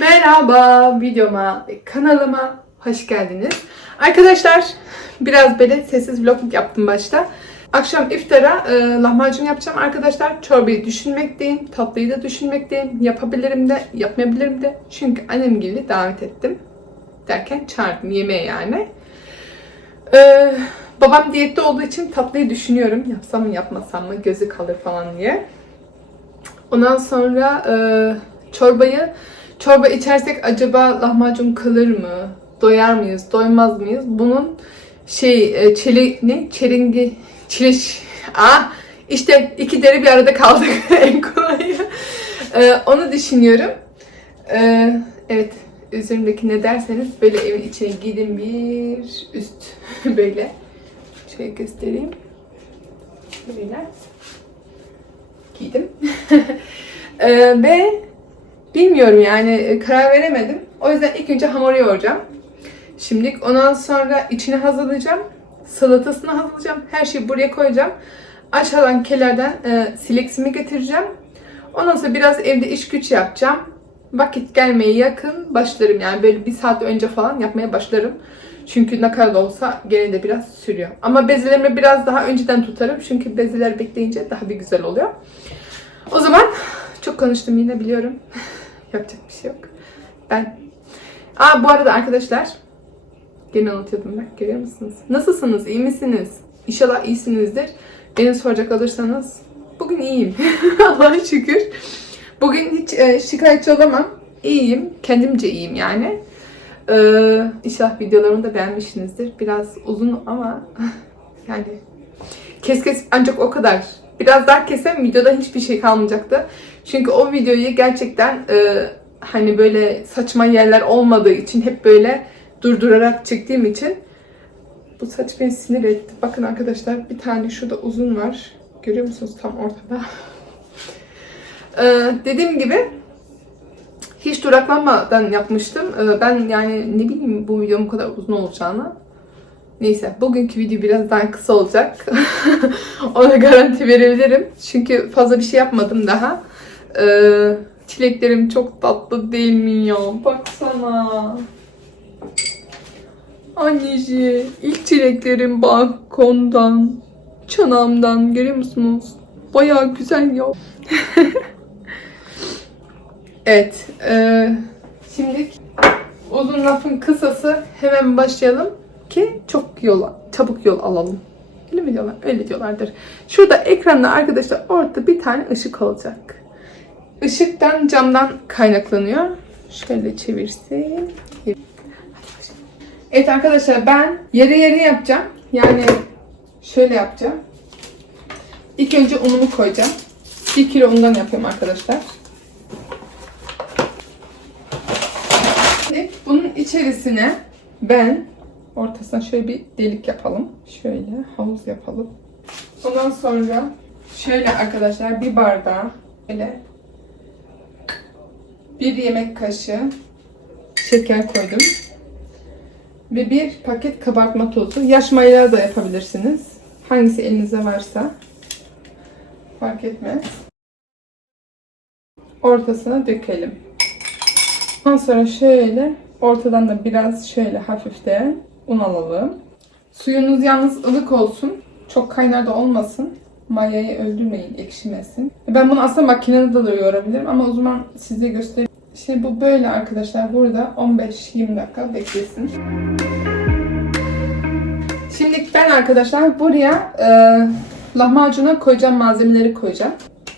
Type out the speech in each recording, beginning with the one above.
Merhaba videoma ve kanalıma hoş geldiniz. Arkadaşlar biraz böyle sessiz vlog yaptım başta. Akşam iftara e, lahmacun yapacağım arkadaşlar. Çorbayı düşünmekteyim. Tatlıyı da düşünmekteyim. Yapabilirim de yapmayabilirim de. Çünkü annem gibi davet ettim. Derken çağırdım yemeğe yani. E, babam diyette olduğu için tatlıyı düşünüyorum. Yapsam mı yapmasam mı gözü kalır falan diye. Ondan sonra e, çorbayı çorba içersek acaba lahmacun kalır mı? Doyar mıyız? Doymaz mıyız? Bunun şey e, çeli ne? Çeringi çiliş. Ah işte iki deri bir arada kaldık en kolayı. E, onu düşünüyorum. E, evet üzerimdeki ne derseniz böyle evin içine giydim bir üst böyle. Şöyle göstereyim. Böyle giydim. Ee, ve bilmiyorum yani e, karar veremedim. O yüzden ilk önce hamuru yoğuracağım. Şimdi ondan sonra içini hazırlayacağım. Salatasını hazırlayacağım. Her şeyi buraya koyacağım. Aşağıdan kelerden e, sileksimi getireceğim. Ondan sonra biraz evde iş güç yapacağım. Vakit gelmeye yakın başlarım yani böyle bir saat önce falan yapmaya başlarım. Çünkü ne kadar da olsa gene de biraz sürüyor. Ama bezelerimi biraz daha önceden tutarım. Çünkü bezeler bekleyince daha bir güzel oluyor. O zaman çok konuştum yine biliyorum. Yapacak bir şey yok. Ben... Aa bu arada arkadaşlar gene unutuyordum bak görüyor musunuz? Nasılsınız? İyi misiniz? İnşallah iyisinizdir. Beni soracak olursanız bugün iyiyim. Allah'a şükür. Bugün hiç e, şikayetçi olamam. İyiyim. Kendimce iyiyim yani. Ee, inşallah videolarımı da beğenmişsinizdir. Biraz uzun ama yani kes kes ancak o kadar. Biraz daha kesem videoda hiçbir şey kalmayacaktı. Çünkü o videoyu gerçekten e, hani böyle saçma yerler olmadığı için hep böyle durdurarak çektiğim için bu saç beni sinir etti. Bakın arkadaşlar bir tane şurada uzun var. Görüyor musunuz tam ortada? Ee, dediğim gibi hiç duraklanmadan yapmıştım. Ee, ben yani ne bileyim bu videonun bu kadar uzun olacağını. Neyse bugünkü video biraz daha kısa olacak. Ona garanti verebilirim. Çünkü fazla bir şey yapmadım daha. Ee, çileklerim çok tatlı değil mi ya? Baksana. Anneciğim ilk çileklerim balkondan, çanağımdan görüyor musunuz? Bayağı güzel ya. evet. E, şimdi uzun lafın kısası hemen başlayalım ki çok yola, çabuk yol alalım. Öyle mi diyorlar? Öyle diyorlardır. Şurada ekranda arkadaşlar orada bir tane ışık olacak. Işıktan camdan kaynaklanıyor. Şöyle çevirsin. Evet arkadaşlar ben yarı yarı yapacağım. Yani şöyle yapacağım. İlk önce unumu koyacağım. 1 kilo undan yapıyorum arkadaşlar. Bunun içerisine ben ortasına şöyle bir delik yapalım. Şöyle havuz yapalım. Ondan sonra şöyle arkadaşlar bir bardağı böyle bir yemek kaşığı şeker koydum. Ve bir paket kabartma tozu. Yaş maya da yapabilirsiniz. Hangisi elinizde varsa. Fark etmez. Ortasına dökelim. Ondan sonra şöyle ortadan da biraz şöyle hafifte un alalım. Suyunuz yalnız ılık olsun. Çok kaynar da olmasın. Mayayı öldürmeyin, ekşimesin. Ben bunu aslında makinede de yoğurabilirim ama o zaman size göstereyim. Şimdi bu böyle arkadaşlar. Burada 15-20 dakika beklesin. Şimdi ben arkadaşlar buraya e, lahmacuna koyacağım malzemeleri koyacağım.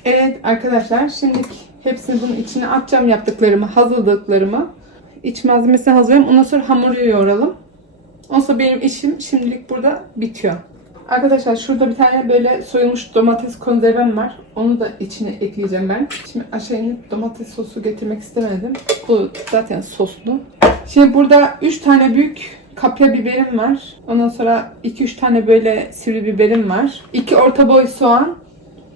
Evet arkadaşlar şimdi hepsini bunun içine atacağım yaptıklarımı, hazırladıklarımı. İç malzemesini hazırlıyorum. Ondan sonra hamuru yoğuralım. Sonra benim işim şimdilik burada bitiyor. Arkadaşlar şurada bir tane böyle soyulmuş domates konservem var. Onu da içine ekleyeceğim ben. Şimdi aşağı inip domates sosu getirmek istemedim. Bu zaten soslu. Şimdi burada 3 tane büyük kapya biberim var. Ondan sonra 2-3 tane böyle sivri biberim var. 2 orta boy soğan.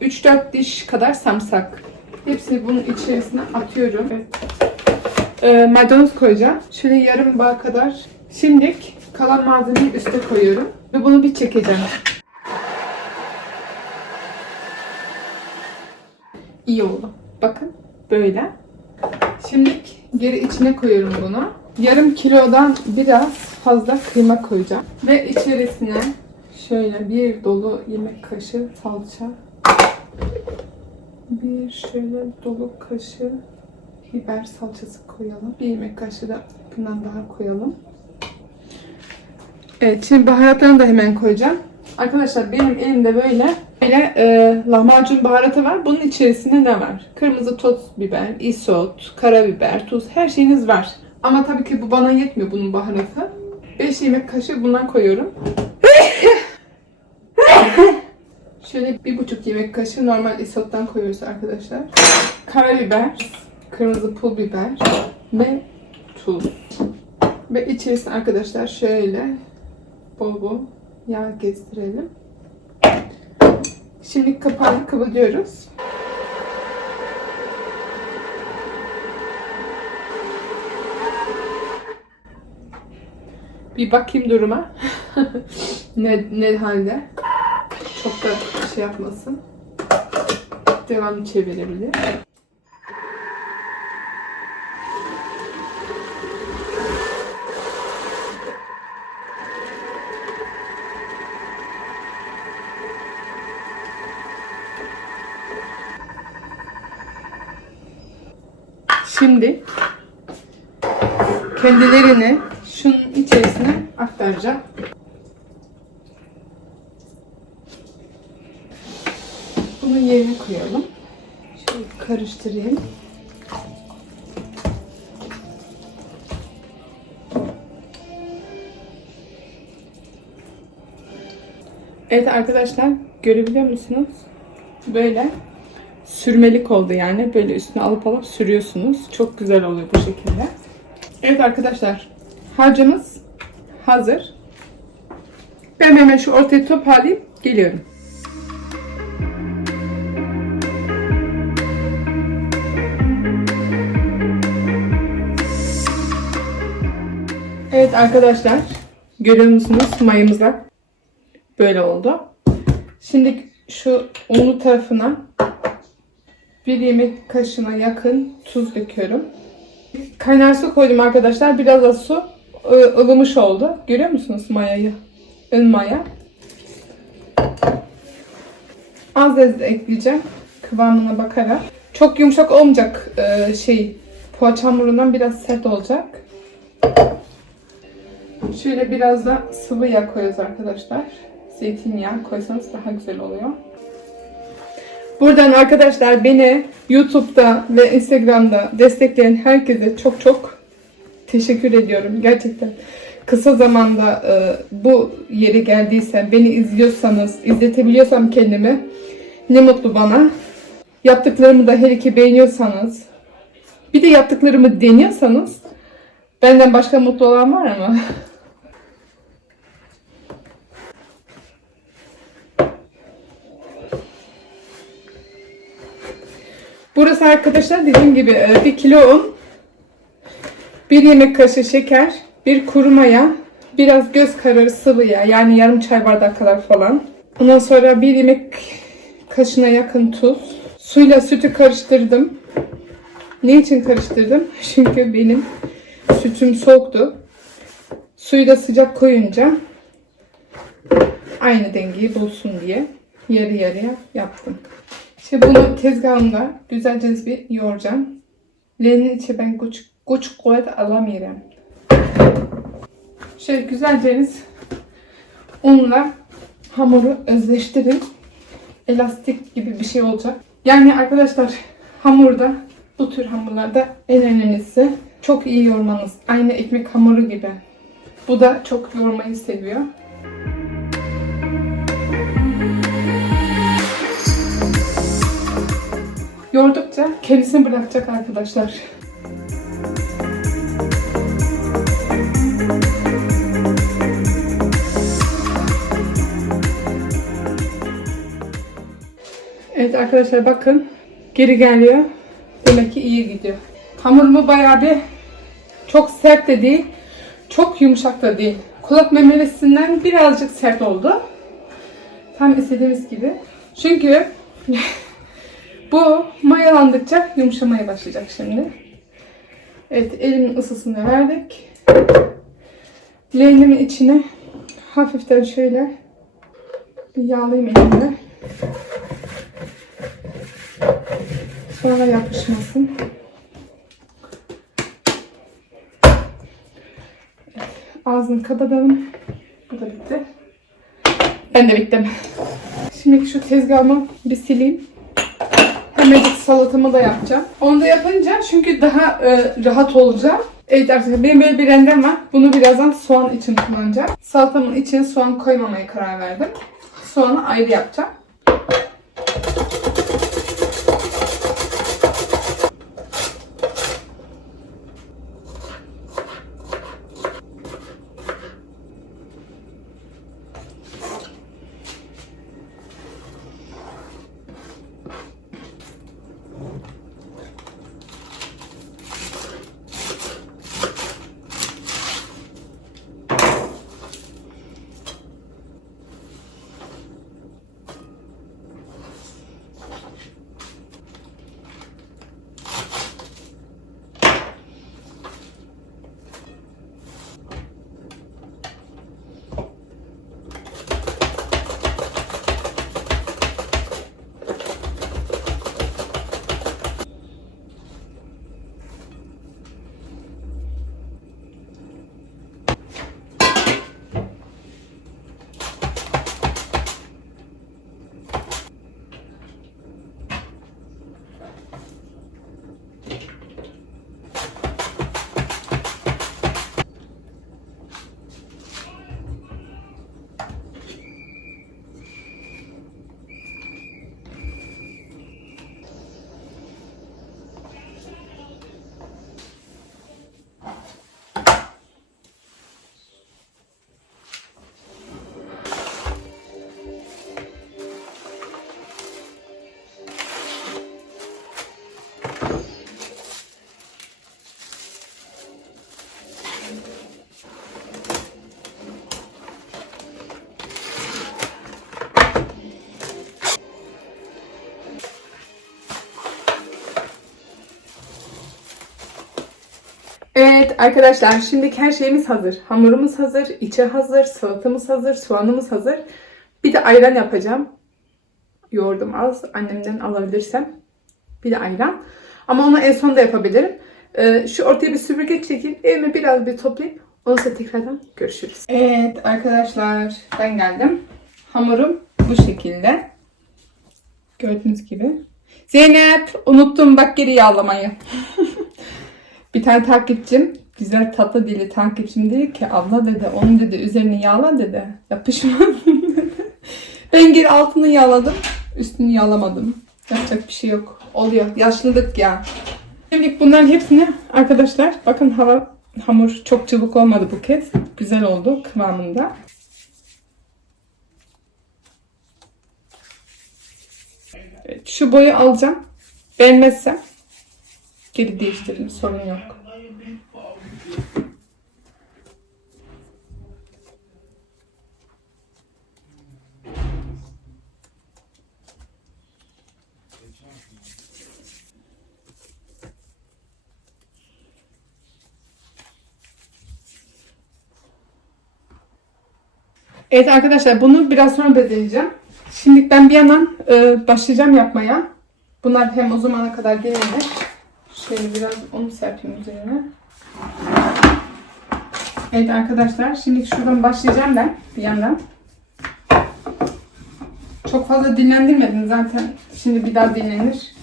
3-4 diş kadar samsak. Hepsini bunun içerisine atıyorum. Ee, maydanoz koyacağım. Şöyle yarım bağ kadar. Şimdilik kalan malzemeyi üste koyuyorum. Ve bunu bir çekeceğim. İyi oldu. Bakın böyle. Şimdilik geri içine koyuyorum bunu. Yarım kilodan biraz fazla kıyma koyacağım. Ve içerisine şöyle bir dolu yemek kaşığı salça. Bir şöyle dolu kaşığı biber salçası koyalım. Bir yemek kaşığı da bundan daha koyalım. Evet şimdi baharatlarını da hemen koyacağım. Arkadaşlar benim elimde böyle böyle e, lahmacun baharatı var. Bunun içerisinde ne var? Kırmızı toz biber, isot, karabiber, tuz her şeyiniz var. Ama tabii ki bu bana yetmiyor bunun baharatı. 5 yemek kaşığı bundan koyuyorum. Şöyle bir buçuk yemek kaşığı normal isottan koyuyoruz arkadaşlar. Karabiber, kırmızı pul biber ve tuz. Ve içerisine arkadaşlar şöyle bol bol yağ gezdirelim. Şimdi kapağını kapatıyoruz. Bir bakayım duruma. ne, ne halde? Çok da şey yapmasın. Devamlı çevirebilir. Şimdi kendilerini şunun içerisine aktaracağım. Bunu yerine koyalım. Şöyle karıştırayım. Evet arkadaşlar görebiliyor musunuz? Böyle sürmelik oldu yani. Böyle üstüne alıp alıp sürüyorsunuz. Çok güzel oluyor bu şekilde. Evet arkadaşlar harcımız hazır. Ben hemen şu ortaya toparlayıp geliyorum. Evet arkadaşlar görüyor musunuz mayamıza böyle oldu. Şimdi şu unlu tarafına bir yemek kaşığına yakın tuz döküyorum. Kaynar su koydum arkadaşlar. Biraz da su ı- ılımış oldu. Görüyor musunuz mayayı? Ön maya. Az az ekleyeceğim. Kıvamına bakarak. Çok yumuşak olmayacak e, şey. Poğaça hamurundan biraz sert olacak. Şöyle biraz da sıvı yağ koyuyoruz arkadaşlar. Zeytinyağı koysanız daha güzel oluyor. Buradan arkadaşlar beni YouTube'da ve Instagram'da destekleyen herkese çok çok teşekkür ediyorum. Gerçekten kısa zamanda e, bu yere geldiyse, beni izliyorsanız, izletebiliyorsam kendimi ne mutlu bana. Yaptıklarımı da her iki beğeniyorsanız, bir de yaptıklarımı deniyorsanız benden başka mutlu olan var mı? Burası arkadaşlar dediğim gibi e, bir kilo un, bir yemek kaşığı şeker, bir kuru maya, biraz göz kararı sıvı yağ yani yarım çay bardağı kadar falan. Ondan sonra bir yemek kaşığına yakın tuz. Suyla sütü karıştırdım. Ne için karıştırdım? Çünkü benim sütüm soğuktu. Suyu da sıcak koyunca aynı dengeyi bulsun diye yarı yarıya yaptım. Şimdi bunu tezgahımda güzelce bir yoğuracağım. Leğenin içi ben kuç, kuç kuvvet alamıyorum. Şöyle güzelce unla hamuru özleştirin. Elastik gibi bir şey olacak. Yani arkadaşlar hamurda bu tür hamurlarda en önemlisi çok iyi yoğurmanız. Aynı ekmek hamuru gibi. Bu da çok yoğurmayı seviyor. Yoğurdukça kendisini bırakacak arkadaşlar. Evet arkadaşlar bakın geri geliyor. Demek ki iyi gidiyor. Hamurumu bayağı bir çok sert de değil, çok yumuşak da değil. Kulak memelisinden birazcık sert oldu. Tam istediğimiz gibi. Çünkü bu mayalandıkça yumuşamaya başlayacak şimdi. Evet elimin ısısını verdik. Leğenimin içine hafiften şöyle bir yağlayayım elimle. Sonra yapışmasın. Ağzını kapatalım. Bu da bitti. Ben de bittim. Şimdi şu tezgahımı bir sileyim. Hemencik salatamı da yapacağım. Onu da yapınca çünkü daha e, rahat olacağım. Evet arkadaşlar benim böyle bir rendem var. Bunu birazdan soğan için kullanacağım. Salatamın içine soğan koymamaya karar verdim. Soğanı ayrı yapacağım. Arkadaşlar şimdi her şeyimiz hazır. Hamurumuz hazır, içi hazır, salatamız hazır, soğanımız hazır. Bir de ayran yapacağım. Yoğurdum az. Annemden alabilirsem. Bir de ayran. Ama onu en son da yapabilirim. Ee, şu ortaya bir süpürge çekil. Evimi biraz bir toplayıp ondan sonra tekrardan görüşürüz. Evet arkadaşlar ben geldim. Hamurum bu şekilde. Gördüğünüz gibi. Zeynep unuttum bak geri yağlamayı. Bir tane takipçim, güzel tatlı dili takipçim dedi ki abla dedi onun dedi üzerini yağla dedi. Yapışmaz. Ben geri altını yağladım, üstünü yağlamadım. Yapacak bir şey yok. Oluyor. Yaşlılık ya. Şimdi bunların hepsini arkadaşlar bakın hava hamur çok çabuk olmadı bu kez. Güzel oldu kıvamında. Evet, şu boyu alacağım. Beğenmezsem geri değiştiririm. Sorun yok. Evet arkadaşlar bunu biraz sonra bezeleyeceğim. Şimdi ben bir yandan e, başlayacağım yapmaya. Bunlar hem o zamana kadar gelinir. Şöyle biraz onu serpeyim üzerine. Evet arkadaşlar şimdi şuradan başlayacağım ben bir yandan. Çok fazla dinlendirmedim zaten. Şimdi bir daha dinlenir.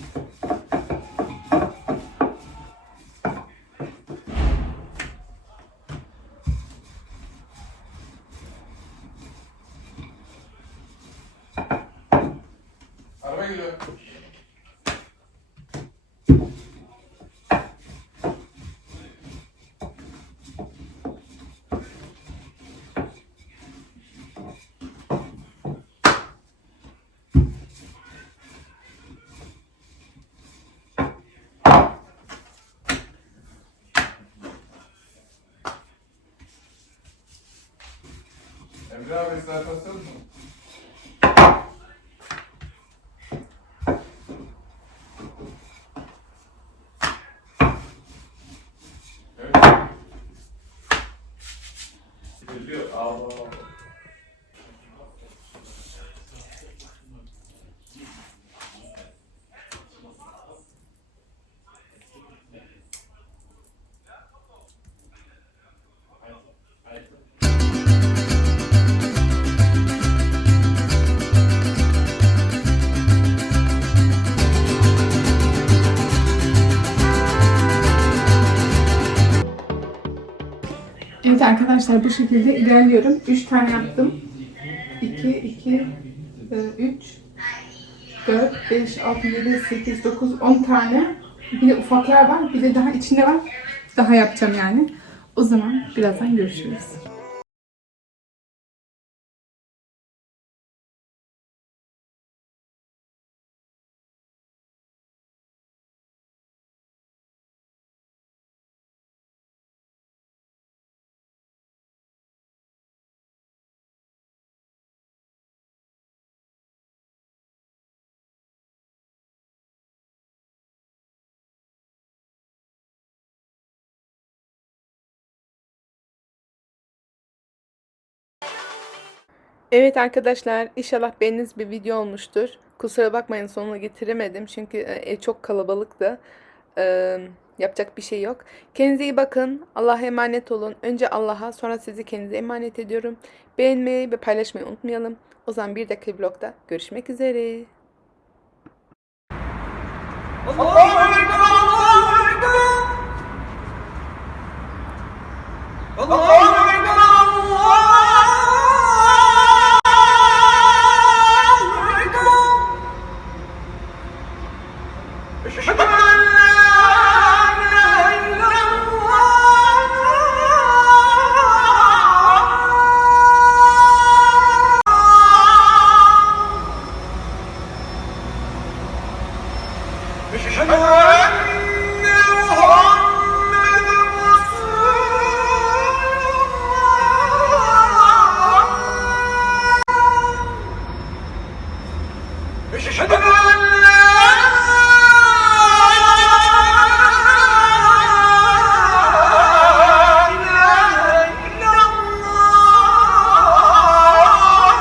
Emre abi istersen mı? Arkadaşlar bu şekilde ilerliyorum. 3 tane yaptım. 2, 2, 3, 4, 5, 6, 7, 8, 9, 10 tane. Bir de ufaklar var. Bir de daha içinde var. Daha yapacağım yani. O zaman birazdan görüşürüz. Evet arkadaşlar inşallah beğeniniz bir video olmuştur. Kusura bakmayın sonunu getiremedim çünkü e, çok kalabalıktı. Ee, yapacak bir şey yok. Kendinize iyi bakın. Allah'a emanet olun. Önce Allah'a sonra sizi kendinize emanet ediyorum. Beğenmeyi ve paylaşmayı unutmayalım. O zaman bir dahaki vlogda görüşmek üzere. Allahu Ekber, Allahu Ekber. Allahu